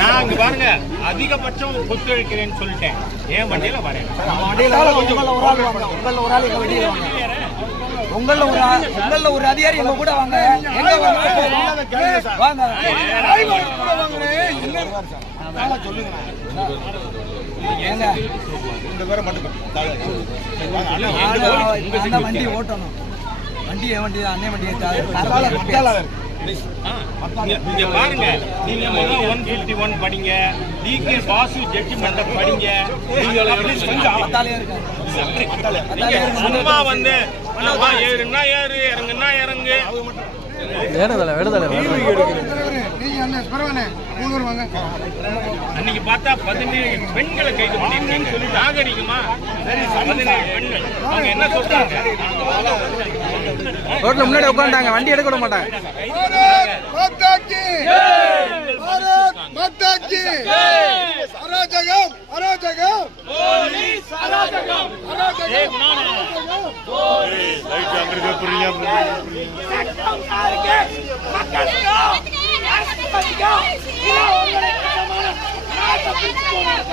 நான் அங்க பாருங்க அதிகபட்சம் ஒத்துழைக்கிறேன்னு சொல்லிட்டேன். என் வண்டியில வரேன். உங்கள ஒரு அதிகாரி எங்க கூட வாங்க. எங்க வாங்க வண்டி ஓட்டணும். வண்டி என் வண்டி அண்ணே வண்டி இங்க பாருங்க, நீங்க 151 படிங்க, டிகே பாசு ஜட்ஜ்மென்ட் படிங்க. சும்மா வந்து ஏறுனா ஏறு, இறங்குனா இறங்கு. அன்னைக்கு பார்த்தா 17 பெண்களை கைது பண்ணிருக்கீங்கன்னு சொல்லி நாகரிகமா 17 பெண்கள் அவங்க என்ன சொல்றாங்க? ரோட்ல முன்னாடி உட்கார்ந்தாங்க, வண்டி எடுக்க விட மாட்டாங்க. அராஜகம் அராஜகம் போலீஸ் அராஜகம் அராஜகம் போலீஸ் லைட் அங்க புரியல சட்டம் காரங்க மக்களுக்கு அரசியலுக்கு இல்ல உங்களை கடமான நாட்டை பிடிச்சு போறாங்க.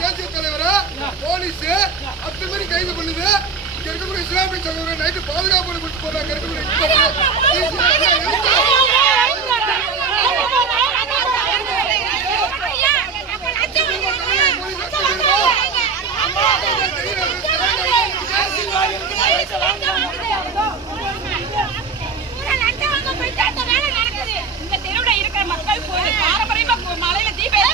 தேசிய தலைவரை போலீஸ் அத்துமீறி கைது பண்ணுது. இங்க இருக்கக்கூடிய இஸ்லாமிய சகோதரர் நைட்டு பாதுகாப்பு கொடுத்து போறாங்க. இந்த தெருவுல இருக்கிற மக்கள் பாரம்பரியமா மலையில தீபம்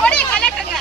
கொடியை கலட்டுங்க.